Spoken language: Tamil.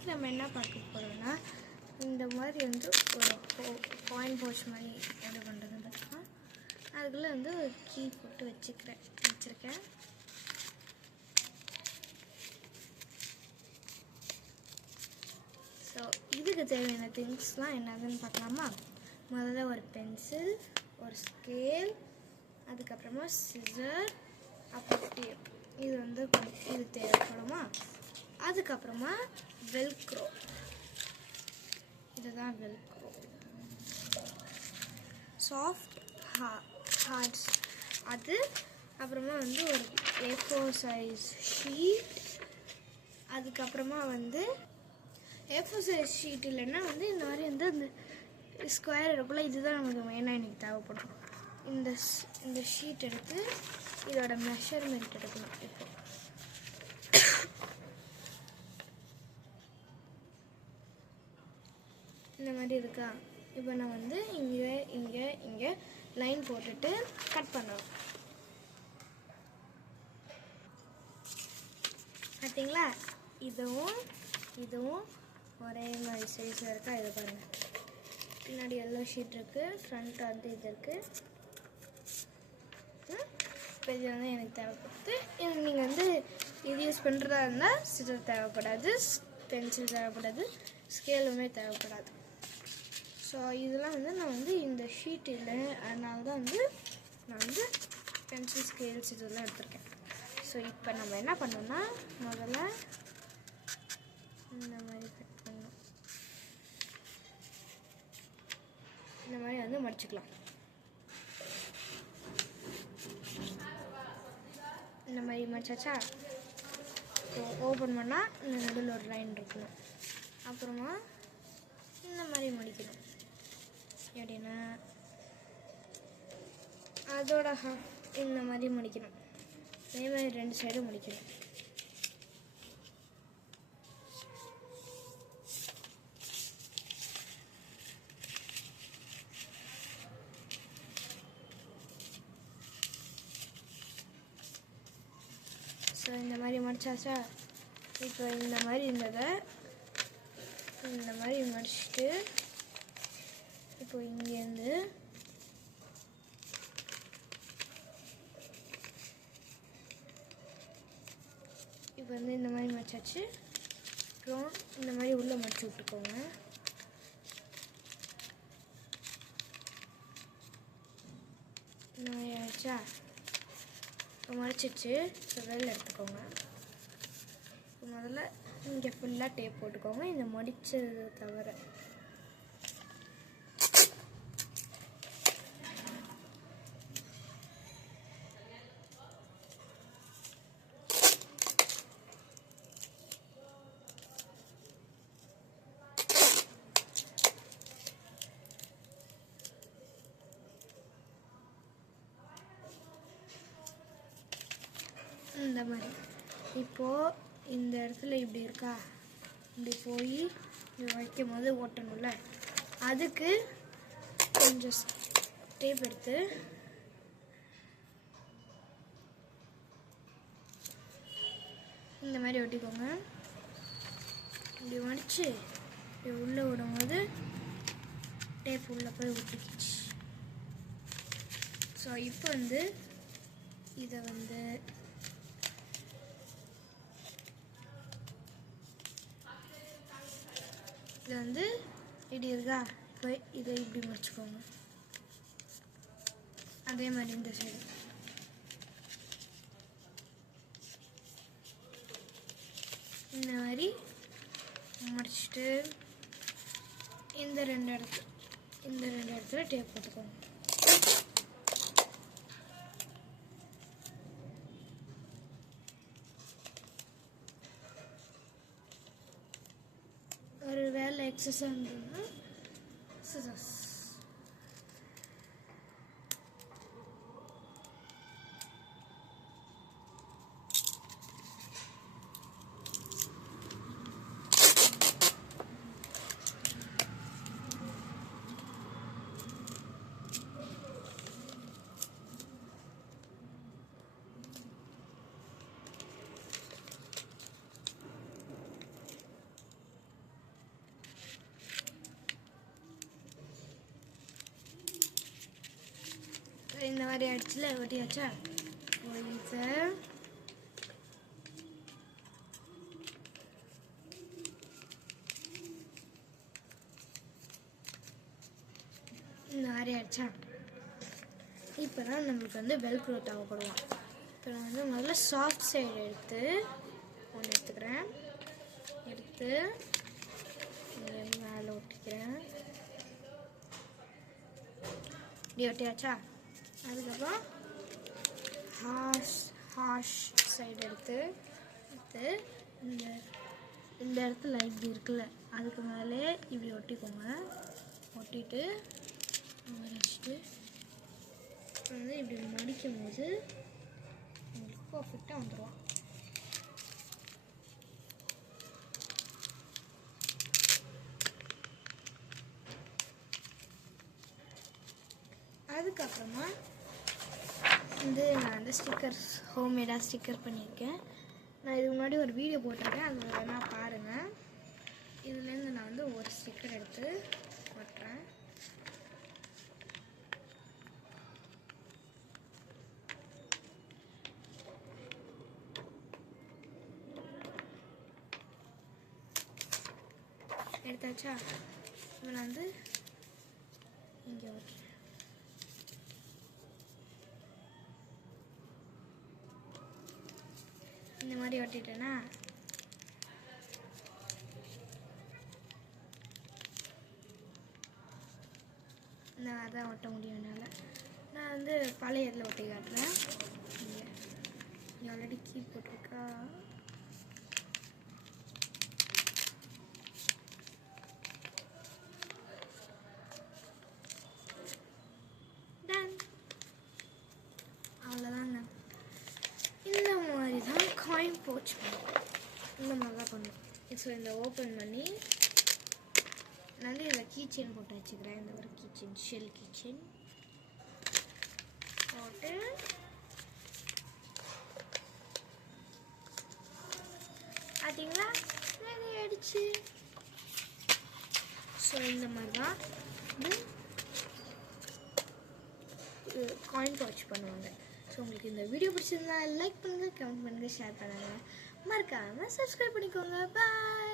இன்றைக்கி நம்ம என்ன பார்க்க போகிறோம்னா இந்த மாதிரி வந்து ஒரு காயின் பவுச் மாதிரி எப்படி பண்ணுறதுன்னு பார்த்துக்கலாம். அதுக்குள்ளே வந்து ஒரு கீ போட்டு வச்சுருக்கேன். ஸோ இதுக்கு தேவையான திங்ஸ்லாம் என்னதுன்னு பார்க்கலாமா? முதல்ல ஒரு பென்சில், ஒரு ஸ்கேல், அதுக்கப்புறமா சிசர், அப்புறம் டேப். இது வந்து இது தேவைப்படுமா? அதுக்கப்புறமா வெல்க்ரோ, இதுதான் வெல்க்ரோ. சாஃப்ட் ஹார்ட்ஸ் அது. அப்புறமா வந்து ஒரு A4 சைஸ் ஷீட். அதுக்கப்புறமா வந்து A4 சைஸ் ஷீட் இல்லைன்னா வந்து இந்த மாதிரி வந்து அந்த ஸ்கொயர் இருக்குல்ல, இதுதான் நமக்கு மெயினாக எனக்கு தேவைப்படும். இந்த ஷீட் எடுத்து இதோட மெஷர்மெண்ட் எடுக்கணும். இப்போ இந்த மாதிரி இருக்கா? இப்போ நான் வந்து இங்கே லைன் போட்டுட்டு கட் பண்ணுவேன். பார்த்தீங்களா? இதுவும் ஒரே மாதிரி சைஸில் இருக்கா? இதை பாருங்கள். பின்னாடி எல்லோ ஷீட் இருக்குது, ஃப்ரண்ட் வந்து இது இருக்குது. இப்போ இது வந்து எனக்கு தேவைப்படுது. இது நீங்கள் வந்து இது யூஸ் பண்ணுறதா இருந்தால் சிசர் தேவைப்படாது, பென்சில் தேவைப்படாது, ஸ்கேலுமே தேவைப்படாது. ஸோ இதெல்லாம் வந்து நான் வந்து இந்த ஷீட் இல்லை, அதனால தான் வந்து நான் வந்து பென்சில், ஸ்கேல்ஸ் இதெல்லாம் எடுத்திருக்கேன். ஸோ இப்போ நம்ம என்ன பண்ணோம்னா முதல்ல இந்த மாதிரி கட் பண்ணணும். இந்த மாதிரி வந்து மடிச்சுக்கலாம். இந்த மாதிரி மடிச்சாச்சா? ஓப்பன் பண்ணால் இந்த நடுவில் ஒரு லைன் இருக்கணும். அப்புறமா இந்த மாதிரி மடிக்கணும். எப்படின்னா அதோட இந்த மாதிரி மடிக்கணும். அதே மாதிரி ரெண்டு சைடும் மடிக்கணும். ஸோ இந்த மாதிரி மடிச்சாச்சா? இப்போ இந்த மாதிரி இருந்ததை இந்த மாதிரி மடிச்சுட்டு இப்போ இங்கேருந்து இப்போ வந்து இந்த மாதிரி மடிச்சாச்சு. அப்புறம் இந்த மாதிரி உள்ளே மடிச்சு விட்டுக்கோங்க. இந்த மாதிரி ஆயிடுச்சா? இப்போ மடிச்சிச்சு. இப்போ வெளில எடுத்துக்கோங்க. இப்போ முதல்ல இங்கே ஃபுல்லாக டேப் போட்டுக்கோங்க, இந்த மடிச்சது தவிர. இந்த மாதிரி இப்போது இந்த இடத்துல இப்படி இருக்கா? இப்படி போய் இப்படி வைக்கும் போது ஓட்டணும்ல, அதுக்கு கொஞ்சம் டேப் எடுத்து இந்த மாதிரி ஒட்டிக்கோங்க. இப்படி மடித்து இப்படி உள்ளே விடும்போது டேப் உள்ளே போய் ஒட்டிக்கிச்சு. ஸோ இப்போ வந்து இதை வந்து இது வந்து இப்படி இருக்கா? இப்போ இதை இப்படி முடிச்சுக்கோங்க. அதே மாதிரி இந்த சைடு இந்த மாதிரி முடிச்சுட்டு இந்த ரெண்டு இடத்துல டேப் போட்டுக்கோங்க. ஒரு வேலை எக்ஸசைஸ் இருந்ததுன்னா சிசர்ஸ். இந்த மாதிரி ஆயிடுச்சுல, ஒட்டியாச்சா? இதை இந்த மாதிரி ஆயிடுச்சா? இப்போ தான் நம்மளுக்கு வந்து வெல்க்ரோ தேவைப்படுவான். இப்போ நான் வந்து முதல்ல சாஃப்ட் சைடு எடுத்து ஒன்று எடுத்துக்கிறேன். எடுத்து இங்கே மேலே ஒட்டிக்கிறேன். இப்படி ஒட்டியாச்சா? அதுக்கப்புறம் ஹாஷ் சைடு எடுத்து இந்த இந்த இடத்துல இப்படி இருக்குல்ல, அதுக்கு மேலே இப்படி ஒட்டிக்கோங்க. ஒட்டிட்டு வச்சுட்டு வந்து இப்படி மடிக்கும் போது உங்களுக்கு பர்ஃபெக்டாக வந்துடும். அதுக்கப்புறமா வந்து நான் வந்து ஸ்டிக்கர்ஸ் ஹோம்மேடாக ஸ்டிக்கர் பண்ணியிருக்கேன். நான் இதுக்கு முன்னாடி ஒரு வீடியோ போட்டிருக்கேன், அது வேணால் பாருங்கள். இதுலேருந்து நான் வந்து ஒரு ஸ்டிக்கர் எடுத்து போட்டுறேன். எடுத்தாச்சா? இப்போ நான் வந்து இங்கே ஓட்டுறேன். இந்த மாதிரி ஒட்டிட்டேன்னா இந்த மாதிரி தான் ஒட்ட முடியும் என்னால். நான் வந்து பழைய இதில் ஒட்டி காட்டுறேன். இங்கே ஆல்ரெடி கீ போட்டிருக்கா. அவ்வளோதாங்க. இந்த மாதிரி தான் காயின் பவுச் பண்ணுவோம். இந்த மாதிரி தான் பண்ணுவோம். ஸோ இந்த ஓப்பன் பண்ணி நான் வந்து இதில் கீச்செயின் போட்டு வச்சுக்கிறேன். இந்த ஒரு கீச்செயின், ஷெல் கீச்செயின் போட்டு பார்த்தீங்களா, ரெடி ஆயிடுச்சு. ஸோ இந்த மாதிரி தான் காயின் பவுச் பண்ணுவாங்க. ஸோ உங்களுக்கு இந்த வீடியோ பிடிச்சிருந்தா லைக் பண்ணுங்கள், கமெண்ட் பண்ணுங்கள், ஷேர் பண்ணுங்கள், மறக்காமல் சப்ஸ்கிரைப் பண்ணிக்கோங்க. பாய்.